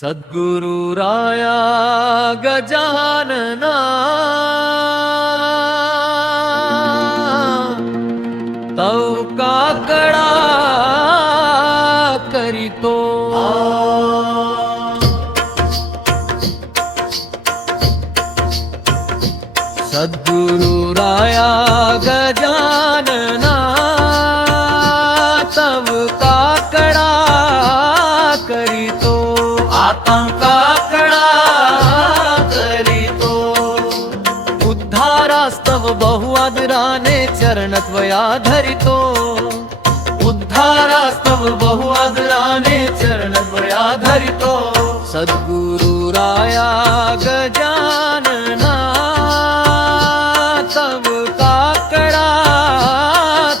सद्गुरु राया गजानना तव काकडा करीतो सद्गुरु राया गजानना तव काकडा करीतो आता काकडा करीतो उद्धारास्तव बहु आदराने चरणत्वया धरितो उद्धारास्तव बहु आदराने चरणत्वया धरितो सद्गुरु राया गजानना तव काकडा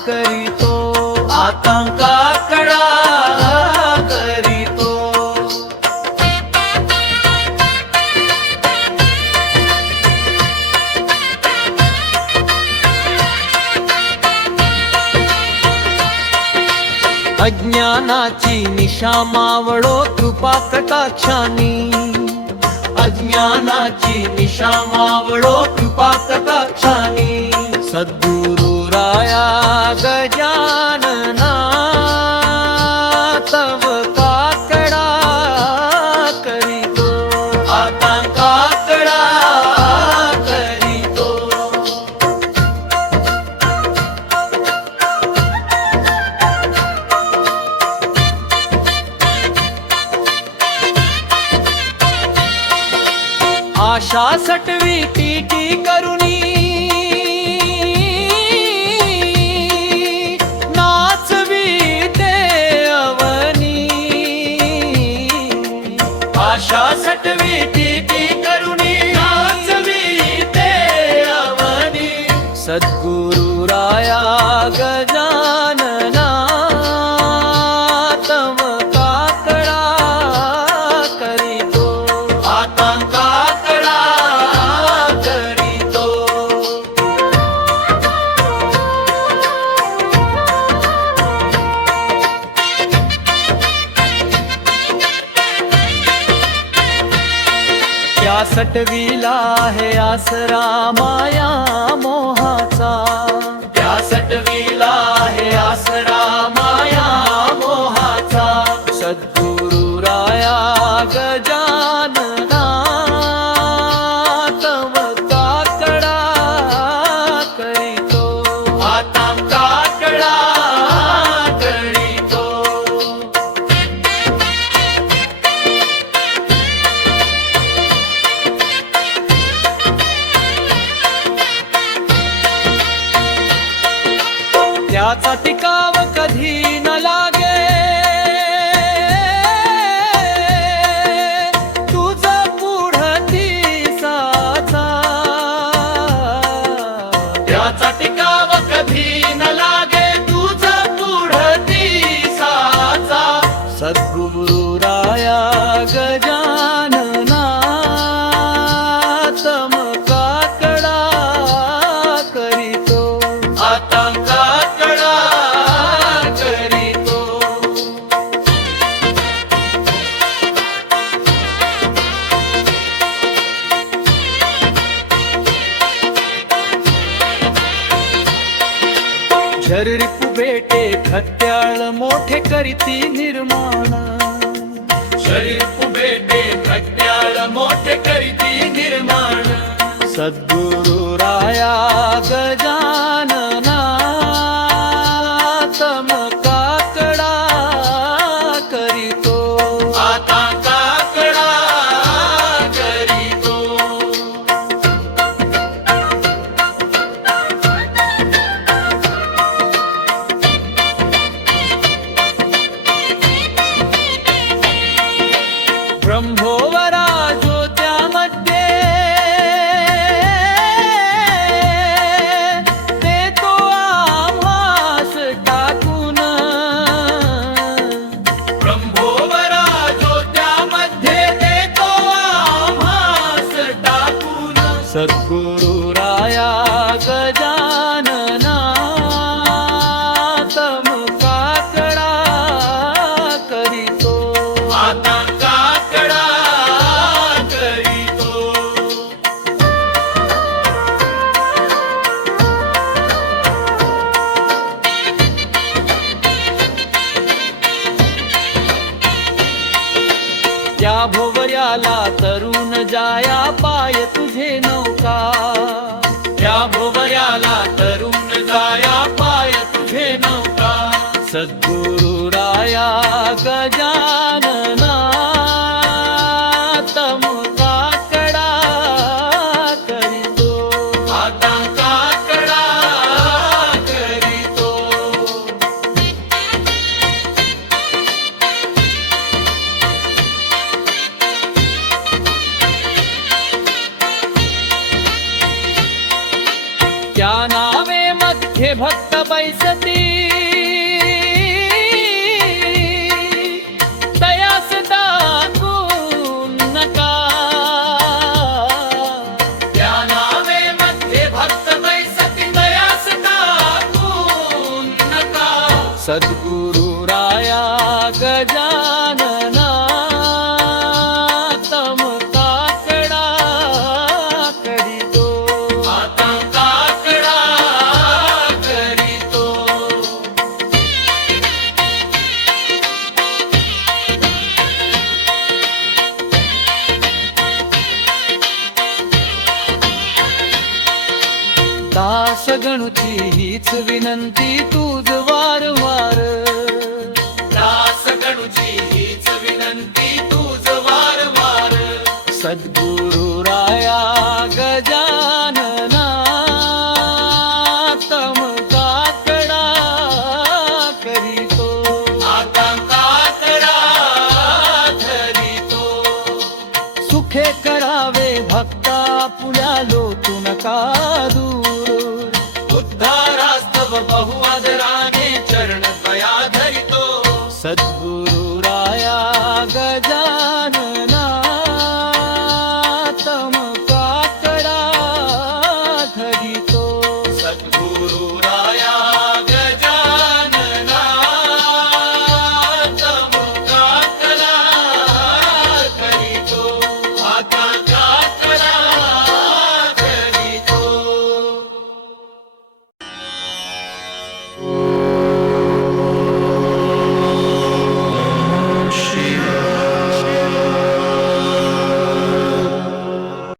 करीतो आता काकडा करीतो अज्ञानाची निशा मावळो कृपा कटाक्षानी अज्ञानाची निशा मावळो कृपा कटाक्षानी सद्गुरु राया गजानना तव काकडा करीतो आता काकडा करीतो आशा सटवी टीटी करुनी नाचवी ते अवनी आशा सटवी टीटी करुनी नाचवी ते अवनी सद्गुरु राया गजानना तव काकडा करीतो आता त्या सटवीला आहे आसरा माया मोहाचा त्या सटवीला आहे आसरा माया मोहाचा सद्गुरु राया गजानना तव काकडा करीतो आता काकडा करीतो त्याचा टिकाव कधी न लागे तुझ पुढती साचा त्याचा टिकाव कधी न लागे तुझ पुढती साचा सद्गुरु राया गजानना तम काकडा करीतो आता शरीरिपू बेटे खट्याळ मोठे करीती निर्माण शरीरिपू बेटे खट्याळ मोठे करीती निर्माण सद्गुरु राया गजानना तम काकडा करीतो आता काकडा करीतो ब्रह्मोवरा ज्योत्यामध्ये देतो आभास टाकून ब्रह्मोवरा ज्योत्यामध्ये देतो आभास टाकून सद्गुरु राया गजानना तम काकडा करीतो आता काकडा त्या भोवऱ्याला तरुण जाया पाय तुझे नौका, त्या भोवऱ्याला तरुण जाया पाय तुझे नौका. सद्गुरु राया गजानना तम काकडा करीतो, आता काकडा करीतो. त्या नावे मध्ये भक्त बैसती, तयास दाखवून नका. त्या नावे मध्ये भक्त बैसती, तयास दाखवून नका. सद्गुरु राया गजानना तम काकडा करीतो, आता काकडा करीतो. दास गणुची हीच विनंती तुझ वारंवार, दास गणुची हीच विनंती तुझ वारंवार. सद्गुरु राया गजानना तम काकडा करीतो, आता काकडा धरितो. सुखे करावे भक्ता पुल्या लोटू नका दूर, उद्धारास्तव बहु आदराने चरण द्वया धरितो. सद्गुरु